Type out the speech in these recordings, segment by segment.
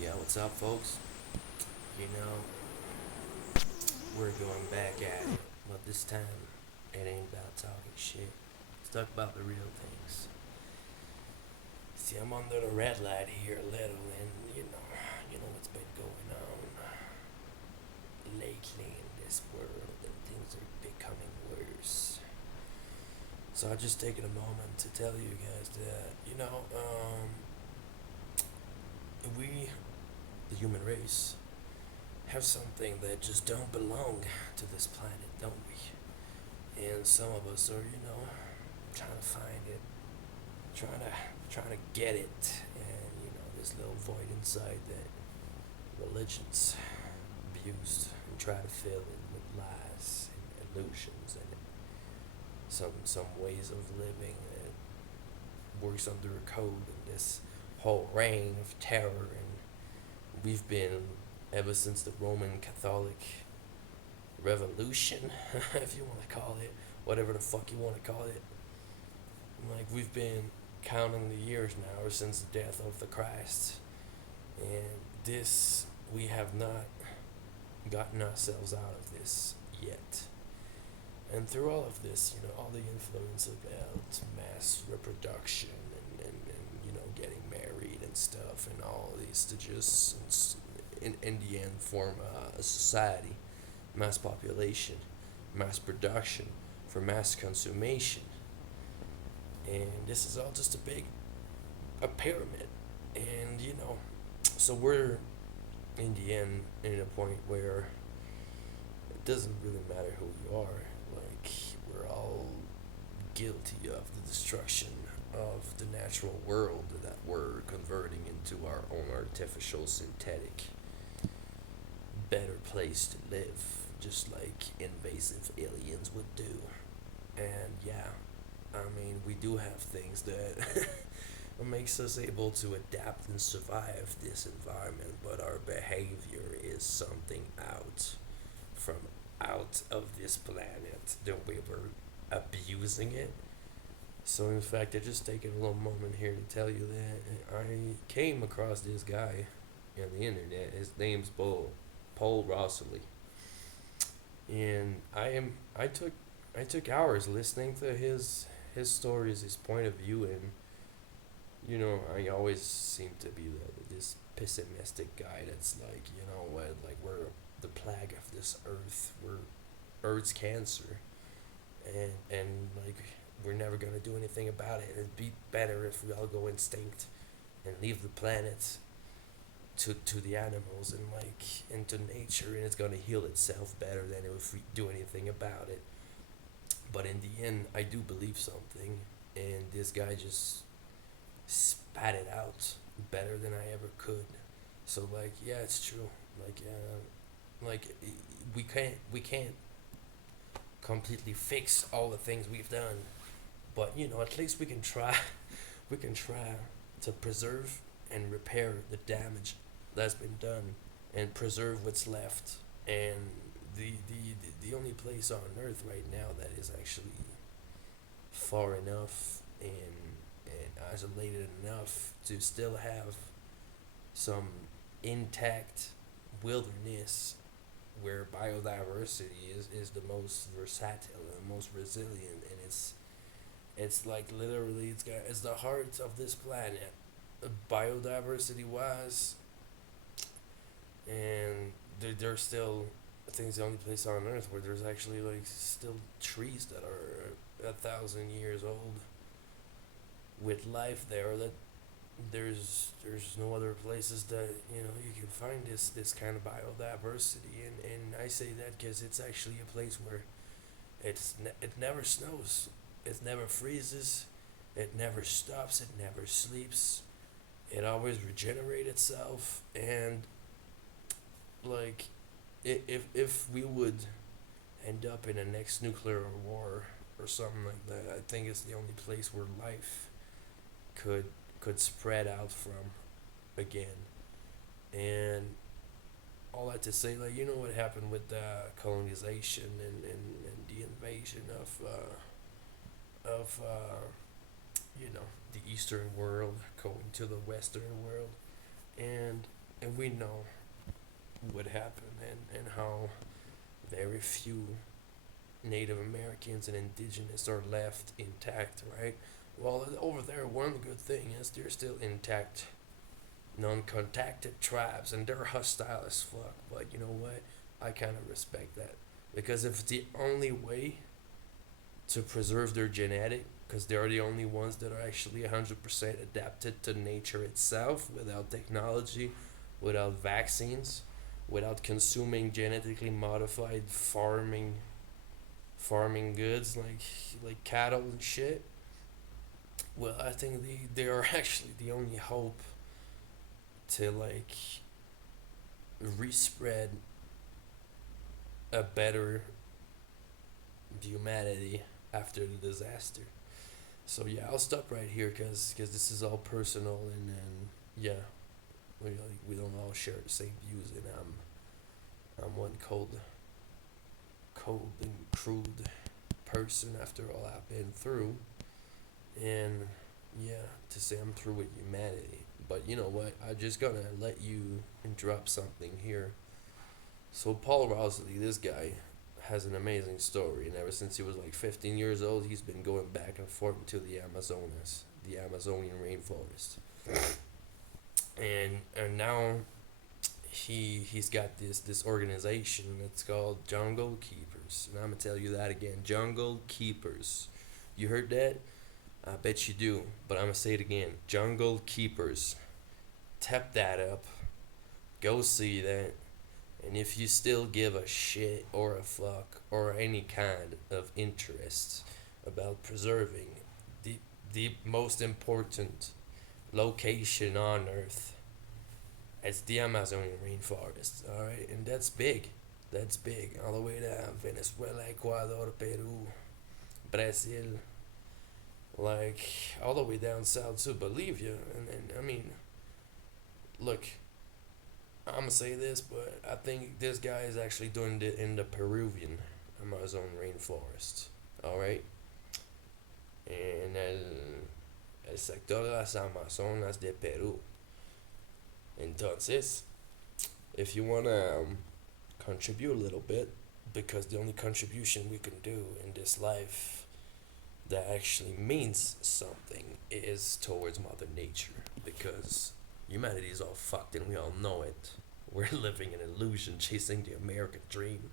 Yeah, what's up, folks? You know, we're going back at it, but this time it ain't about talking shit. Let's talk about the real things. See, I'm under the red light here a little, and you know what's been going on lately in this world, and things are becoming worse. So I just taken a moment to tell you guys that we, the human race, have something that just don't belong to this planet, don't we? And some of us are, trying to find it, trying to get it, and this little void inside that religions abused and try to fill it with lies and illusions and some ways of living that works under a code in this whole reign of terror. And we've been, ever since the Roman Catholic Revolution, if you want to call it, whatever the fuck you want to call it. Like, we've been counting the years now, ever since the death of the Christ. And this, we have not gotten ourselves out of this yet. And through all of this, all the influence about mass reproduction and getting married and stuff, and all these to just, in the end, form a society, mass population, mass production for mass consummation. And this is all just a pyramid. And, so we're, in the end, in a point where it doesn't really matter who you are. Like, we're all guilty of the destruction of the natural world that we're converting into our own artificial, synthetic, better place to live, just like invasive aliens would do. And yeah, I mean, we do have things that makes us able to adapt and survive this environment, but our behavior is something from out of this planet, the way we're abusing it. So in fact, I just taking a little moment here to tell you that I came across this guy on the internet. His name's Paul Rossley, and I took hours listening to his stories, his point of view, and I always seem to be this pessimistic guy that's like, what, like, we're the plague of this earth, we're Earth's cancer, and like, we're never gonna do anything about it. It'd be better if we all go extinct and leave the planet to the animals and like into nature, and it's gonna heal itself better than if we do anything about it. But in the end, I do believe something, and this guy just spat it out better than I ever could. So like, yeah, it's true. Like we can't completely fix all the things we've done, but at least we can try. We can try to preserve and repair the damage that's been done, and preserve what's left. And the only place on earth right now that is actually far enough and isolated enough to still have some intact wilderness, where biodiversity is the most versatile and the most resilient, and it's like, literally, it's the heart of this planet, biodiversity wise. And there's still, I think it's the only place on earth where there's actually like still trees that are 1,000 years old with life there, that there's no other places that you can find this kind of biodiversity. And I say that because it's actually a place where it never snows, it never freezes, it never stops, it never sleeps, it always regenerates itself. And like, if we would end up in a next nuclear war or something like that, I think it's the only place where life could could spread out from again. And all that to say, like, what happened with colonization and the invasion of the Eastern world going to the Western world. And and we know what happened, and how very few Native Americans and indigenous are left intact, right? Well, over there, one good thing is they're still intact, non-contacted tribes, and they're hostile as fuck. But you know what? I kind of respect that, because if it's the only way to preserve their genetic, because they're the only ones that are actually 100% adapted to nature itself, without technology, without vaccines, without consuming genetically modified farming goods like cattle and shit. Well, I think they are actually the only hope to like respread a better humanity after the disaster. So yeah, I'll stop right here because this is all personal, and yeah, we don't all share the same views, and I'm one cold and crude person after all I've been through, and yeah, to say I'm through with humanity. But you know what? I'm just gonna let you drop something here. So Paul Rowsley, this guy, has an amazing story, and ever since he was like 15 years old, he's been going back and forth to the Amazonas, the Amazonian rainforest, and now he's got this organization that's called Jungle Keepers, and I'm gonna tell you that again, Jungle Keepers. You heard that? I bet you do, but I'm gonna say it again, Jungle Keepers. Tap that up. Go see that. And if you still give a shit or a fuck or any kind of interest about preserving the the most important location on Earth, it's the Amazonian rainforest, all right, and that's big. That's big, all the way down Venezuela, Ecuador, Peru, Brazil, like all the way down south to Bolivia, and I mean, look, I'm gonna say this, but I think this guy is actually doing it in the Peruvian Amazon rainforest. All right, en el sector de las Amazonas de Perú. Entonces, if you wanna contribute a little bit, because the only contribution we can do in this life that actually means something is towards Mother Nature, because humanity is all fucked and we all know it. We're living an illusion, chasing the American dream,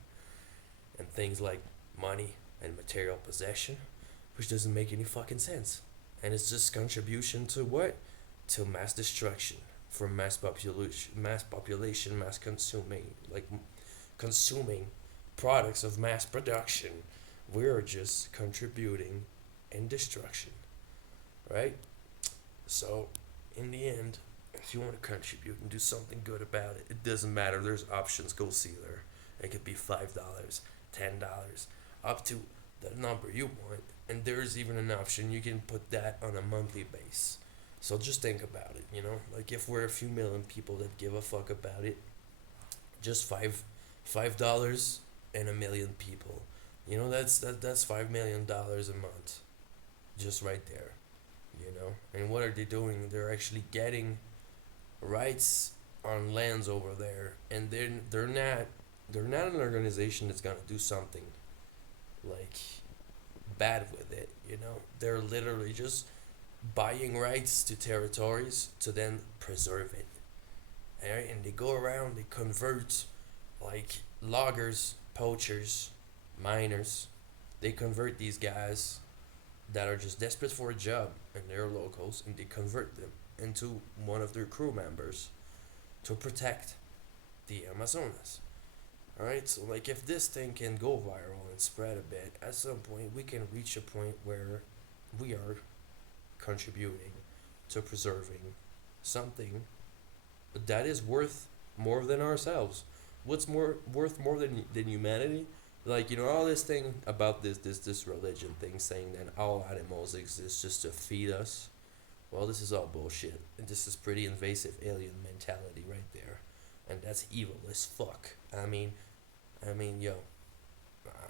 and things like money and material possession, which doesn't make any fucking sense. And it's just contribution to what? To mass destruction, from mass consuming, like consuming products of mass production. We're just contributing in destruction, right? So, in the end, if you want to contribute and do something good about it, it doesn't matter. There's options. Go see there. It could be $5, $10, up to the number you want. And there's even an option you can put that on a monthly base. So just think about it. Like if we're a few million people that give a fuck about it, just $5 and a million people. That's $5 million a month, just right there. And what are they doing? They're actually getting rights on lands over there, and they're not an organization that's gonna do something like bad with it. They're literally just buying rights to territories to then preserve it. Alright, and they go around, they convert like loggers, poachers, miners. They convert these guys that are just desperate for a job, and they're locals, and they convert them into one of their crew members to protect the Amazonas. Alright, so like if this thing can go viral and spread a bit, at some point we can reach a point where we are contributing to preserving something that is worth more than ourselves. What's worth more than humanity? Like, all this thing about this religion thing saying that all animals exist just to feed us. Well, this is all bullshit. And this is pretty invasive alien mentality right there. And that's evil as fuck. Yo,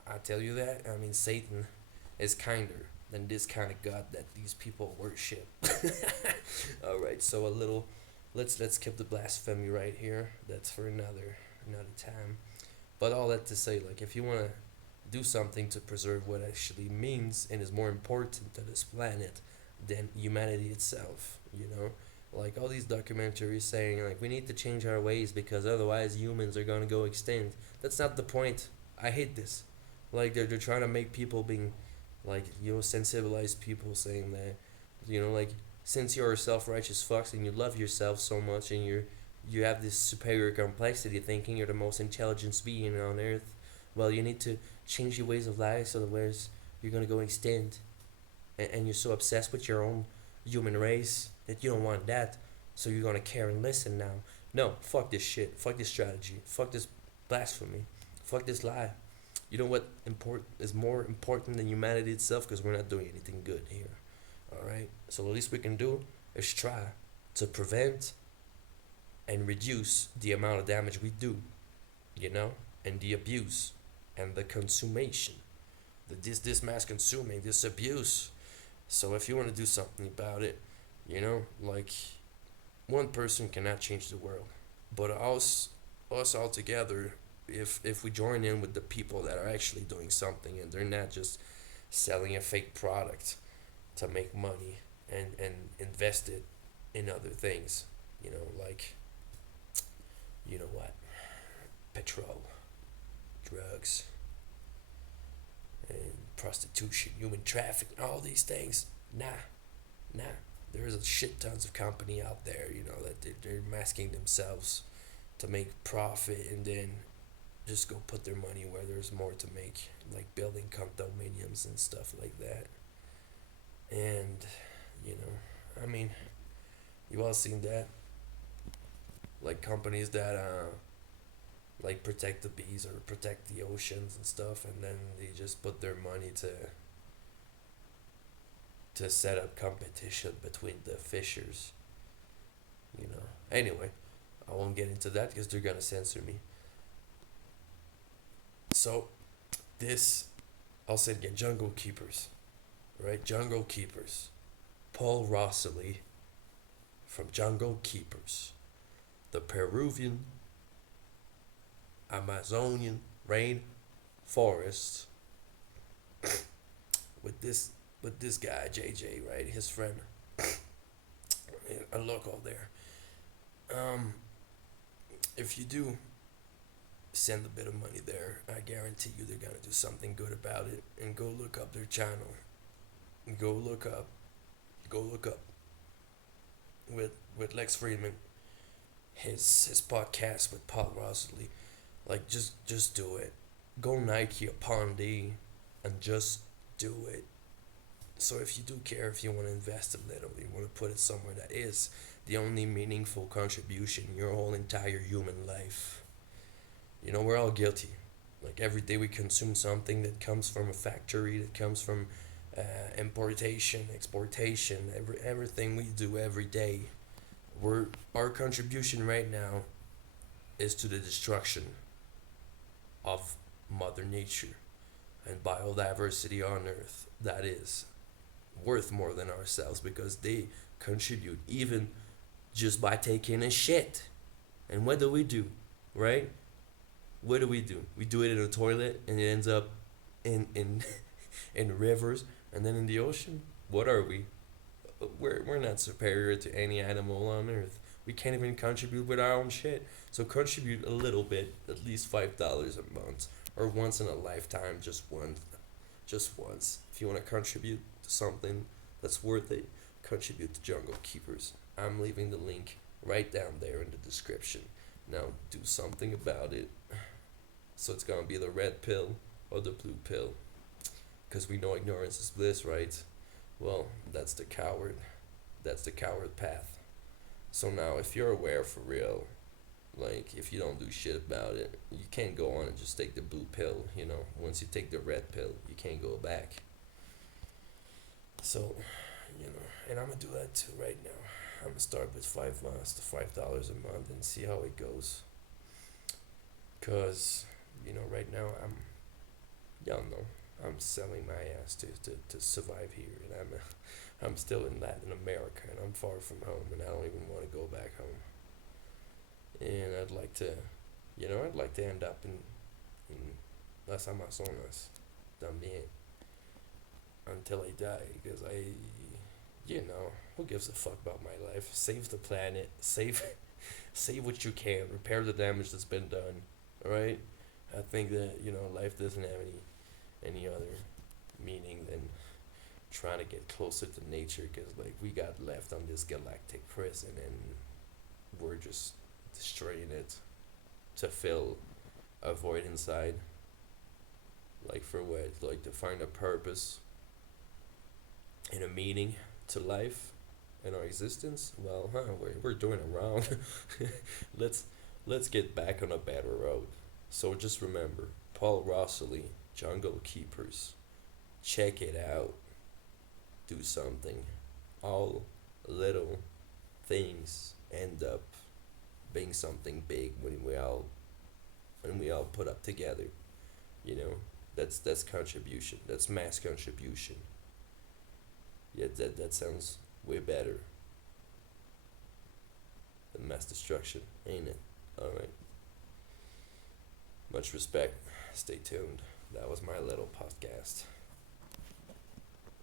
I tell you that. Satan is kinder than this kind of God that these people worship. All right, so a let's keep the blasphemy right here. That's for another time. But all that to say, like, if you wanna do something to preserve what actually means and is more important to this planet than humanity itself, you know? Like all these documentaries saying like we need to change our ways because otherwise humans are gonna go extinct. That's not the point. I hate this. Like they're trying to make people being like, sensibilized people saying that, like since you're a self righteous fucks and you love yourself so much and you have this superior complexity thinking you're the most intelligent being on earth, well you need to change your ways of life so otherwise you're gonna go extinct. And you're so obsessed with your own human race that you don't want that, so you're gonna care and listen now. No, fuck this shit. Fuck this strategy. Fuck this blasphemy. Fuck this lie. You know what is more important than humanity itself? Because we're not doing anything good here. All right. So the least we can do is try to prevent and reduce the amount of damage we do. And the abuse and the consummation, this mass consuming, this abuse. So if you want to do something about it, like one person cannot change the world, but us all together, if we join in with the people that are actually doing something and they're not just selling a fake product to make money and invest it in other things, like what, petrol, drugs, and prostitution, human trafficking, all these things. Nah. There's a shit tons of company out there, that they're masking themselves to make profit and then just go put their money where there's more to make, like building condominiums and stuff like that. And, I mean, you all seen that? Like companies that, like protect the bees or protect the oceans and stuff, and then they just put their money to set up competition between the fishers. Anyway, I won't get into that because they're gonna censor me. So, this, I'll say it again, jungle keepers, right? Jungle keepers. Paul Rossley from Jungle Keepers, the Peruvian Amazonian rain forests with this guy JJ, right? His friend, a local there. If you do send a bit of money there, I guarantee you they're gonna do something good about it. And go look up their channel. And go look up with Lex Friedman, his podcast with Paul Rossley. Like just do it. Go Nike upon D and just do it. So if you do care, if you want to invest a little, you want to put it somewhere that is the only meaningful contribution in your whole entire human life. We're all guilty. Like every day we consume something that comes from a factory, that comes from importation, exportation, everything we do every day. Our contribution right now is to the destruction of Mother Nature and biodiversity on Earth that is worth more than ourselves because they contribute even just by taking a shit. And what do? Right? What do? We do it in a toilet and it ends up in in rivers and then in the ocean. What are we? We're not superior to any animal on Earth. We can't even contribute with our own shit. So contribute a little bit, at least $5 a month, or once in a lifetime, just once. If you want to contribute to something that's worth it, contribute to Jungle Keepers. I'm leaving the link right down there in the description. Now do something about it. So it's gonna be the red pill or the blue pill, because we know ignorance is bliss, right? Well, that's the coward. That's the coward path. So now, if you're aware for real, like if you don't do shit about it, you can't go on and just take the blue pill. Once you take the red pill, you can't go back. So, and I'm gonna do that too right now. I'm gonna start with 5 months to $5 a month and see how it goes. Cause, right now y'all know, I'm selling my ass to survive here, and I'm still in Latin America, and I'm far from home, and I don't even want to go back home. I'd like to, I'd like to end up in Las Amazonas también until I die, because who gives a fuck about my life? Save the planet, save what you can, repair the damage that's been done. All right, I think that life doesn't have any other meaning than trying to get closer to nature, because like we got left on this galactic prison and we're just destroying it to fill a void inside. Like for what? Like to find a purpose and a meaning to life and our existence. Well, we're doing it wrong. let's let's get back on a better road. So just remember, Paul Rossley, Jungle Keepers. Check it out. Do something. All little things end up being something big when we all put up together. You know, that's contribution. That's mass contribution. Yeah, that sounds way better than mass destruction, ain't it? All right. Much respect. Stay tuned. That was my little podcast.